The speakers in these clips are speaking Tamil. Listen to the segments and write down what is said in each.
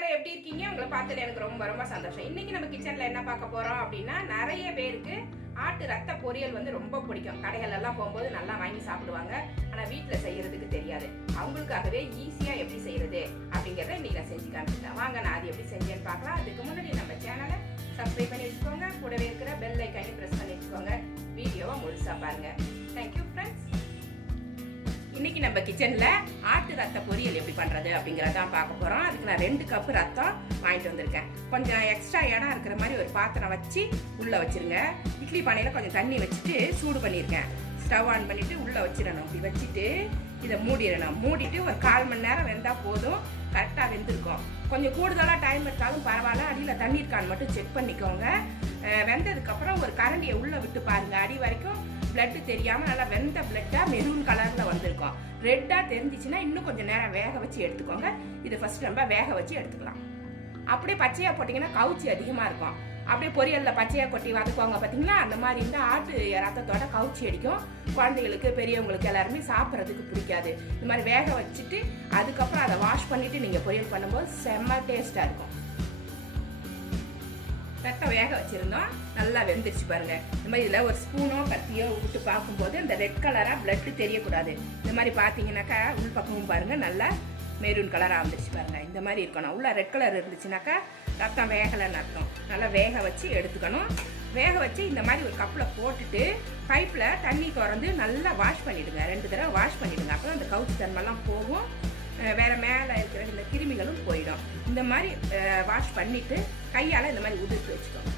எல்லாரும் எப்படி இருக்கீங்க? உங்களை பார்த்தது எனக்கு ரொம்ப ரொம்ப சந்தோஷம். இன்னைக்கு நம்ம கிச்சன்ல என்ன பார்க்க போறோம் அப்படின்னா நிறைய பேருக்கு ஆட்டு ரத்த பொரியல் வந்து ரொம்ப பிடிக்கும். கடைகள் எல்லாம் போகும்போது நல்லா வாங்கி சாப்பிடுவாங்க. ஆனா வீட்டில் செய்யறதுக்கு தெரியாது. அவங்களுக்காகவே ஈஸியா எப்படி செய்யறது அப்படிங்கறத இன்னைக்கு நான் செஞ்சு காமிச்சிட்டேன். வாங்க நான் அது எப்படி செஞ்சேன்னு பார்க்கலாம். அதுக்கு முன்னாடி நம்ம சேனலை சப்ஸ்கிரைப் பண்ணி வச்சுக்கோங்க. கூடவே இருக்கிற பெல் ஐக்கானி ப்ரெஸ் பண்ணி வச்சுக்கோங்க. வீடியோவை முழுசா பாருங்க. தேங்க்யூ ஃப்ரெண்ட்ஸ் இன்னைக்கு நம்ம கிச்சன்ல ஆட்டு ரத்த பொரியல் எப்படி பண்றது அப்படிங்கிறதான் பார்க்க போறோம். அதுக்கு நான் ரெண்டு கப் ரத்தம் வாங்கிட்டு வந்திருக்கேன். கொஞ்சம் எக்ஸ்ட்ரா இடம் இருக்கிற மாதிரி ஒரு பாத்திரம் வச்சு உள்ள வச்சிருங்க. இட்லி பானையில கொஞ்சம் தண்ணி வச்சுட்டு சூடு பண்ணியிருக்கேன் ஸ்டவ் ஆன் பண்ணிட்டு உள்ள வச்சிடணும். இப்படி வச்சுட்டு இதை மூடிடணும். மூடிட்டு ஒரு கால் மணி நேரம் வெந்தா போதும். கரெக்டாக வெந்திருக்கும். கொஞ்சம் கூடுதலாக டைம் எடுத்தாலும் பரவாயில்ல. அடியில் தண்ணி இருக்கான்னு மட்டும் செக் பண்ணிக்கோங்க. வெந்ததுக்கப்புறம் ஒரு கரண்டியை உள்ளே விட்டு பாருங்க. அடி வரைக்கும் பிளட்டு தெரியாமல் நல்லா வெந்த பிளட்டாக மெரூன் கலரில் வந்திருக்கும். ரெட்டாக தெரிஞ்சிச்சுன்னா இன்னும் கொஞ்சம் நேரம் வேக வச்சு எடுத்துக்கோங்க. இது ஃபஸ்ட்டு நம்ம வேக வச்சு எடுத்துக்கலாம். அப்படியே பச்சையாக போட்டிங்கன்னா கவுச்சி அதிகமாக இருக்கும். அப்படியே பொரியலில் பச்சையாக கொட்டி வதக்குவாங்க பார்த்தீங்களா அந்த மாதிரி இருந்தால் ஆட்டு ரத்தத்தோட கவுச்சி அடிக்கும். குழந்தைகளுக்கு பெரியவங்களுக்கு எல்லாருமே சாப்பிட்றதுக்கு பிடிக்காது. இந்த மாதிரி வேக வச்சுட்டு அதுக்கப்புறம் அதை வாஷ் பண்ணிவிட்டு நீங்கள் பொரியல் பண்ணும்போது செம்ம டேஸ்ட்டாக இருக்கும். ரத்தம் வேக வச்சுருந்தோம். நல்லா வெந்துருச்சு பாருங்க. இந்த மாதிரி இதில் ஒரு ஸ்பூனோ கத்தியோ விட்டு பார்க்கும்போது இந்த ரெட் கலராக பிளட்டு தெரியக்கூடாது. இந்த மாதிரி பார்த்தீங்கன்னாக்கா உள் பக்கமும் பாருங்கள் நல்லா மெரூன் கலராக வந்துருச்சு பாருங்கள் இந்த மாதிரி இருக்கணும். உள்ள ரெட் கலர் இருந்துச்சுனாக்கா ரத்தம் வேகலைன்னு அர்த்தம். நல்லா வேக வச்சு எடுத்துக்கணும். வேக வச்சு இந்த மாதிரி ஒரு கப்பில் போட்டுட்டு பைப்பில் தண்ணி குறந்து நல்லா வாஷ் பண்ணிவிடுங்க ரெண்டு தடவை வாஷ் பண்ணிடுங்க. அப்புறம் அந்த கவுச்சு தன்மைலாம் போகும். வேற மேலே இருக்கிற இந்த கிருமிகளும் போயிடும். இந்த மாதிரி வாஷ் பண்ணிட்டு கையால் இந்த மாதிரி உதிர்த்து வச்சுக்கோங்க.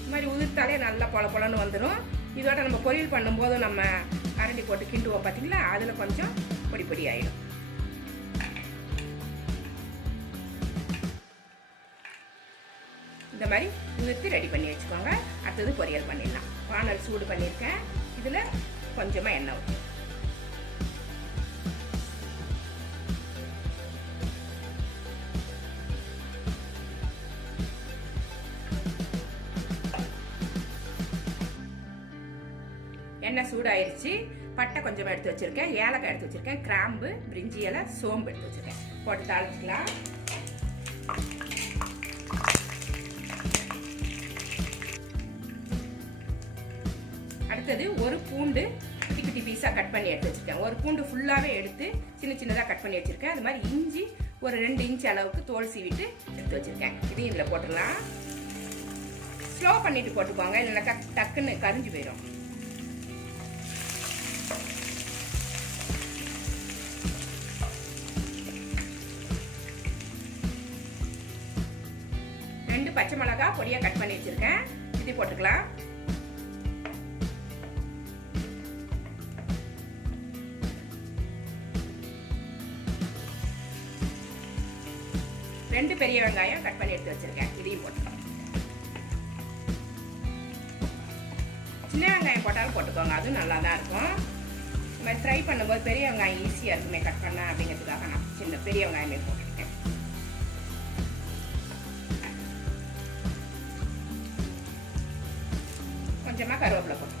இந்த மாதிரி உதிர்த்தாலே நல்லா பொல பொலன்னு வந்துடும் இதோட நம்ம பொரியல் பண்ணும்போது நம்ம கரண்டி போட்டு கிண்டுவோம் பார்த்தீங்களா அதில் கொஞ்சம் பொடி பொடி ஆகிடும் இந்த மாதிரி நிறுத்தி ரெடி பண்ணி வச்சுக்கோங்க. அடுத்தது பொரியல் பண்ணிடலாம். வானல் சூடு பண்ணியிருக்கேன். இதில் கொஞ்சமாக எண்ணெய் ஊற்றி எண்ணெய் சூடாயிருச்சு. பட்டை கொஞ்சமாக எடுத்து வச்சிருக்கேன். ஏலக்காய் எடுத்து வச்சுருக்கேன். கிராம்பு பிரிஞ்சி இலை சோம்பு எடுத்து வச்சுருக்கேன். போட்டு தாளிச்சிக்கலாம். ஒரு பூண்டு குட்டி குட்டி பீஸாக கட் பண்ணி எடுத்து வச்சிருக்கேன். ஒரு பூண்டு ஃபுல்லாகவே எடுத்து சின்ன சின்னதாக கட் பண்ணி வச்சுருக்கேன். அது மாதிரி இஞ்சி ஒரு ரெண்டு இன்ச் அளவுக்கு தோல் சீவிட்டு எடுத்து வச்சிருக்கேன். இதையும் இதில் போட்டுடலாம். ஸ்லோ பண்ணிட்டு போட்டுக்கோங்க. இல்லைனாக்கா டக்குன்னு கரிஞ்சு போயிடும் ரெண்டு பச்சை மிளகா பொடியாக கட் பண்ணி வச்சுருக்கேன். இது போட்டுக்கலாம். ரெண்டு பெரிய வெங்காயம் கட் பண்ணி எடுத்து வச்சிருக்கேன். இதையும் போட்டுக்கோங்க. சின்ன வெங்காயம் போட்டாலும் போட்டுக்கோங்க. அதுவும் நல்லா தான் இருக்கும். நம்ம ஃப்ரை பண்ணும்போது பெரிய வெங்காயம் ஈஸியாக இருக்குமே கட் பண்ண அப்படிங்கிறதுக்காக நான் சின்ன பெரிய வெங்காயமே போட்டுருக்கேன். கொஞ்சமாக கருவேப்பிலை போட்டு.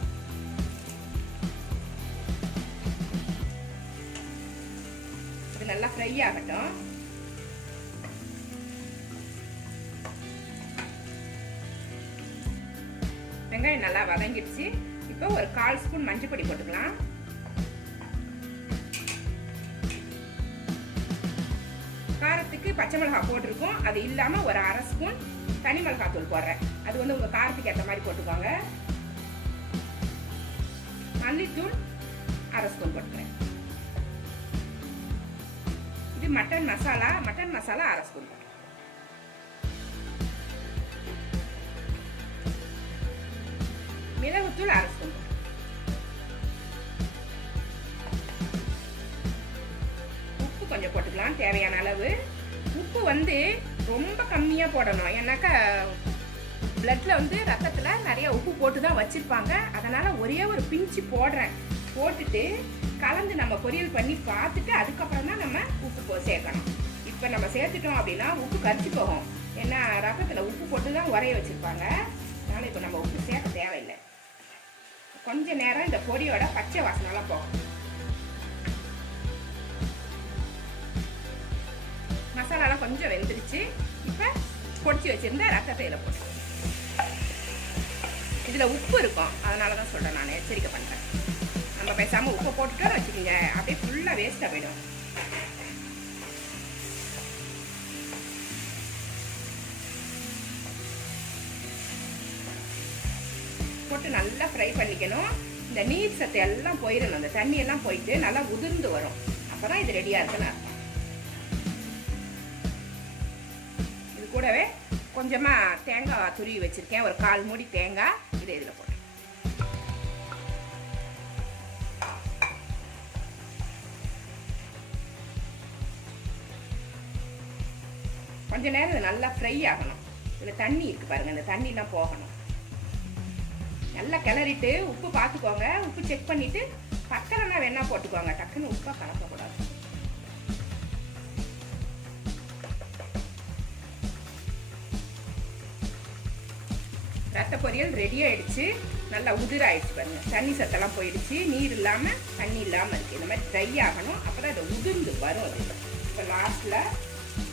இது நல்லா ஃப்ரை ஆகட்டும். வெங்காயம் நல்லா வதங்கிடுச்சு. இப்போ ஒரு கால் ஸ்பூன் மஞ்சள் பொடி போட்டுக்கலாம். காரத்துக்கு பச்சை மிளகாய் போட்டிருக்கோம். அது இல்லாமல் ஒரு அரை ஸ்பூன் தனி மிளகாய் தூள் போடுறேன். அது வந்து உங்கள் காரத்துக்கு ஏற்ற மாதிரி போட்டுக்கோங்க. மல்லித்தூள் அரை ஸ்பூன் போட்டுக்கிறேன். இது மட்டன் மசாலா. மட்டன் மசாலா அரை ஸ்பூன் போட்டுக்கிறேன். மிளகுத்தூள் அரை ஸ்பூன் உப்பு கொஞ்சம் போட்டுக்கலாம் தேவையான அளவு. உப்பு வந்து ரொம்ப கம்மியாக போடணும். ஏன்னாக்கா பிளட்டில் வந்து ரத்தத்தில் நிறைய உப்பு போட்டு தான் வச்சுருப்பாங்க. அதனால் ஒரே ஒரு பிஞ்சு போடுறேன். போட்டுட்டு கலந்து நம்ம பொரியல் பண்ணி பார்த்துட்டு அதுக்கப்புறம் தான் நம்ம உப்பு போ சேர்க்கணும். இப்போ நம்ம சேர்த்துட்டோம் அப்படின்னா உப்பு கரிச்சு போகும். ஏன்னா ரத்தத்தில் உப்பு போட்டு தான் உரைய வச்சுருப்பாங்க. அதனால் இப்போ நம்ம உப்பு சேர்க்க தேவையில்லை. கொஞ்ச நேரம் இந்த பொடியோட பச்சை வாசனெல்லாம் போகும் மசாலாலாம் கொஞ்சம் வெந்துருச்சு. இப்போ பொடிச்சு வச்சுருந்த ரத்தத்தை இதில் போட்டு இதில் உப்பு இருக்கும். அதனால தான் சொல்கிறேன் நான். எச்சரிக்கை பண்ணுறேன் நம்ம பேசாமல் உப்பை போட்டுட்டோம் வச்சுக்கோங்க. அப்படியே ஃபுல்லாக வேஸ்ட்டாக போயிடும். போட்டு நல்லா ஃப்ரை பண்ணிக்கணும். இந்த நீர் சத்து எல்லாம் போயிடணும். அந்த தண்ணியெல்லாம் போயிட்டு நல்லா உதிர்ந்து வரும். அப்பதான் இது ரெடியாக இருக்குன்னு அர்த்தம். இது கூடவே கொஞ்சமாக தேங்காய் துருவி வச்சுருக்கேன். ஒரு கால் மூடி தேங்காய் இதை இதில் போட்டு. கொஞ்ச நேரம் இது நல்லா ஃப்ரை ஆகணும். இதில் தண்ணி இருக்கு பாருங்க. இந்த தண்ணிலாம் போகணும். நல்லா கிளறிட்டு உப்பு பார்த்துக்கோங்க. உப்பு செக் பண்ணிட்டு சக்கரைனா வேணா போட்டுக்கோங்க. டக்குன்னு உப்பாக கலக்கக்கூடாது. ரத்த பொரியல் ரெடி ஆயிடுச்சு. நல்லா உதிராயிடுச்சு பாருங்க. தண்ணி சத்தெல்லாம் போயிடுச்சு. நீர் இல்லாமல் தண்ணி இல்லாமல் இருக்குது இந்த மாதிரி ட்ரை ஆகணும். அப்பதான் இதை உதிர்ந்து வரும் அது. இப்போ லாஸ்ட்டில்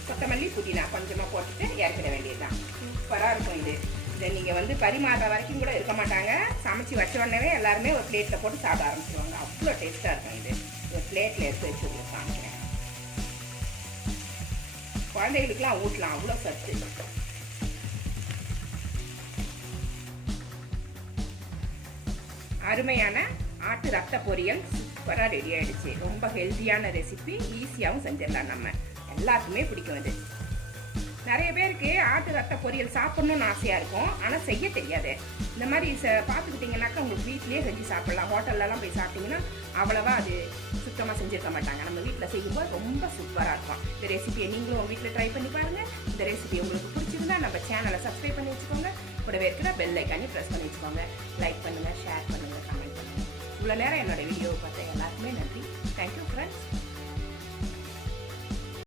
கொத்தமல்லி புதினா கொஞ்சமாக போட்டுட்டு இறக்கிட வேண்டியதுதான். சூப்பராக இருக்கும் இது. இதை நீங்கள் வந்து பரிமாறுற வரைக்கும் கூட இருக்க மாட்டாங்க. சமைச்சு வச்ச உடனே எல்லாருமே ஒரு பிளேட்டில் போட்டு சாப்பிட ஆரம்பிச்சிருவாங்க. அவ்வளோ டேஸ்ட்டாக இருக்கும் இது. ஒரு பிளேட்டில் எடுத்து வச்சு உங்களுக்கு காமிக்கிறேன். குழந்தைகளுக்குலாம் ஊட்டலாம். அவ்வளோ சத்து. அருமையான ஆட்டு ரத்த பொரியல் சூப்பராக ரெடி ஆகிடுச்சு ரொம்ப ஹெல்த்தியான ரெசிபி ஈஸியாகவும் செஞ்சிடலாம் நம்ம. எல்லாருக்குமே பிடிக்கும் இது. நிறைய பேருக்கு ஆட்டு ரத்த பொரியல் சாப்பிட்ணுன்னு ஆசையாக இருக்கும். ஆனால் செய்ய தெரியாது. இந்த மாதிரி ச பார்த்துக்கிட்டிங்கனாக்கா உங்களுக்கு வீட்லேயே செஞ்சு சாப்பிட்லாம். ஹோட்டல்லலாம் போய் சாப்பிட்டீங்கன்னா அவ்வளோவா அது சுத்தமாக செஞ்சுருக்க மாட்டாங்க. நம்ம வீட்டில் செய்யும்போது ரொம்ப சூப்பராக இருக்கும். இந்த ரெசிபியை நீங்களும் உங்கள் வீட்டில் ட்ரை பண்ணி பாருங்கள் இந்த ரெசிபி உங்களுக்கு பிடிச்சிருந்தா நம்ம சேனலை சப்ஸ்கிரைப் பண்ணி வச்சுக்கோங்க. கூடவே இருக்கிற பெல் ஐக்கானே ப்ரெஸ் பண்ணி வச்சுக்கோங்க. லைக் பண்ணுங்கள் ஷேர் பண்ணுங்கள் கமெண்ட் பண்ணுங்கள் இவ்வளோ நேரம் என்னோட வீடியோவை பார்த்த எல்லாருக்குமே நன்றி. Thank you friends